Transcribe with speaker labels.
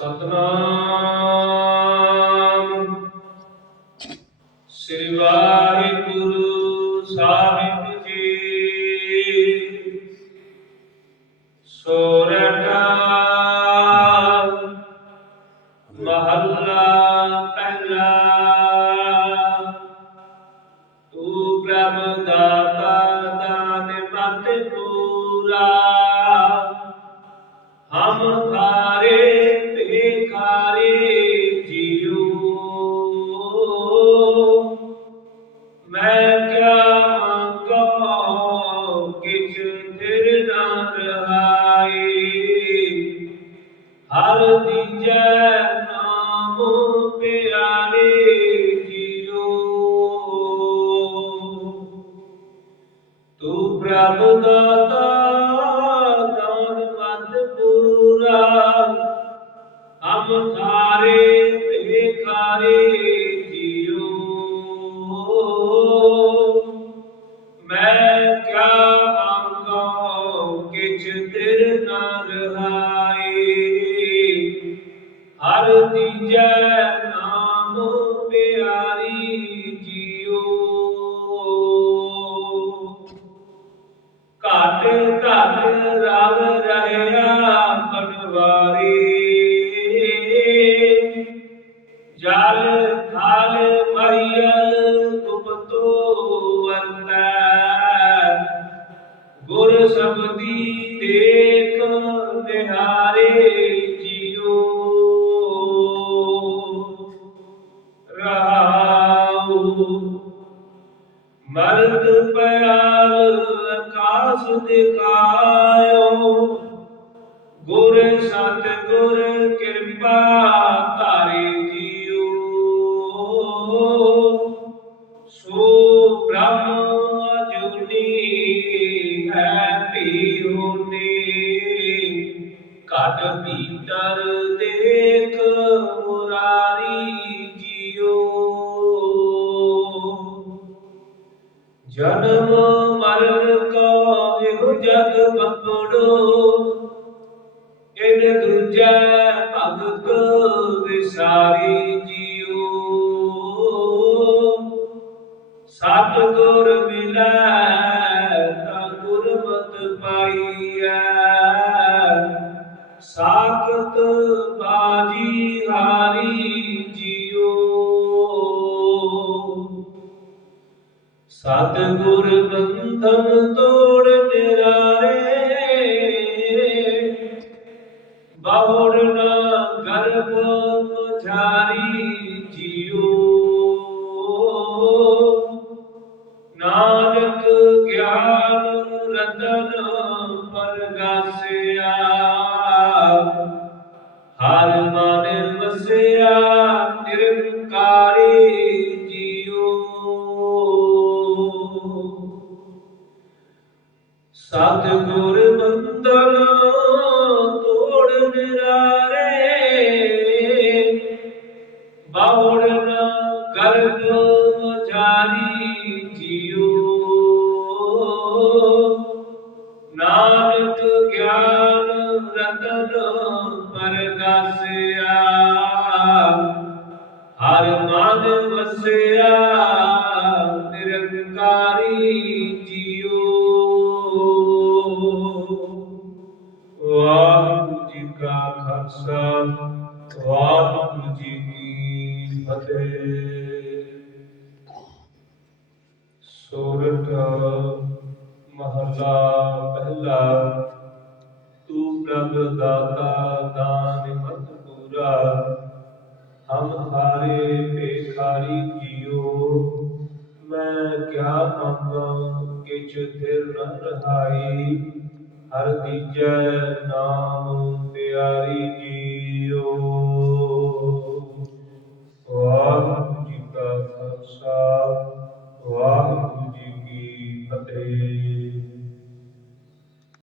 Speaker 1: ਸਤਨਾਮ। ਸ੍ਰੀ ਵਾਹਿਗੁਰੂ ਸਾਹਿਬ ਜੀ। ਸੋਰਠਾ ਮਹੱਲਾ ਪਹਿਲਾ। ਤੂੰ ਪ੍ਰਭ ਦਾਤਾ ਦਾਨ ਮਤ ਪੂਰਾ। ਹਮ ਮੈਂ ਕਿਆ ਮੰਗੋ, ਕਿਛ ਥਿਰ ਨਾ ਰਹਾਈ। ਹਰ ਦੀਜੈ ਨਾਮ ਪਿਆਰੇ ਜੀਉ ਤੂੰ ਪ੍ਰਭ ਦਾਤਾ ਦਾਨ ਮਤ ਪੂਰਾ। ਹਮ ਥਾਰੇ ਪਿਆਰੀ ਜੀਉ ਘਟ ਘਟ ਰਵ ਰਹਿਆ ਪਨਵਾਰੀ ਜਲ, ਥਲ, ਮਹੀਲ ਗੁਪਤੋ ਵਰਤੈ। ਗੁਰ ਸਬਦੀ ਦੇਖ ਆਕਾਸ ਗੁਰ ਸਤ ਗੁਰ ਕਿਰਪਾ ਧਾਰੇ ਜੀਉ ਸੋ ਬ੍ਰਹਮ ਅਜੂਨੀ ਹੈ ਪੀਉਨੀ ਘਟ ਭੀਤਰ ਦੇਖ ਮੁਰਾਰੀ ਜੀਓ। ਜਨਮ ਮਰਨ ਕੋ ਜਗ ਬੰਪੜੋ ਇਨ ਦੂਜੈ ਭਗਤ ਵਿਸਾਰੀ ਜੀਉ ਸਤ ਗੁਰ ਮਿਲੈ ਤਾ ਗੁਰਮਤਿ ਪਾਈਐ। ਸਾਖਤ ਬਾਜੀ ਹਾਰੀ ਜੀਉ ਸਤਿਗੁਰ ਬੰਧਨ ਤੋੜ ਸਤਿਗੁਰ ਬੰਦਨ ਤੋੜ ਨਿਰਾਰੇ। ਬਾਹੁੜ ਨ ਗਰਭ ਮਝਾਰੀ ਜੀਉ ਨਾਨਕ ਗਿਆਨ ਰਤਨ ਪਰਗਾਸਿਆ ਹਰ ਮਨ ਵਸਿਆ ਵਾਹਿਗੁਰੂ ਜੀ ਕਾ ਖਾਲਸਾ, ਵਾਹਿਗੁਰੂ ਜੀ ਕੀ ਫਤਿਹ। ਸੋਰਠ ਮਹਲਾ ਪਹਿਲਾ, ਤੂੰ ਪ੍ਰਭ ਦਾਤਾ ਦਾਨ ਮਤ ਪੂਰਾ, ਹਮ ਹਾਰੇ ਭੇਖਾਰੀ ਜੀਓ ਮੈਂ ਕਿਆ ਮੰਗਾਂ, ਕਿਛ ਥਿਰ ਨ ਰਹਾਈ। ਹਰ ਦੀਜੈ ਨਾਮ ਪਿਆਰੀ ਜੀ।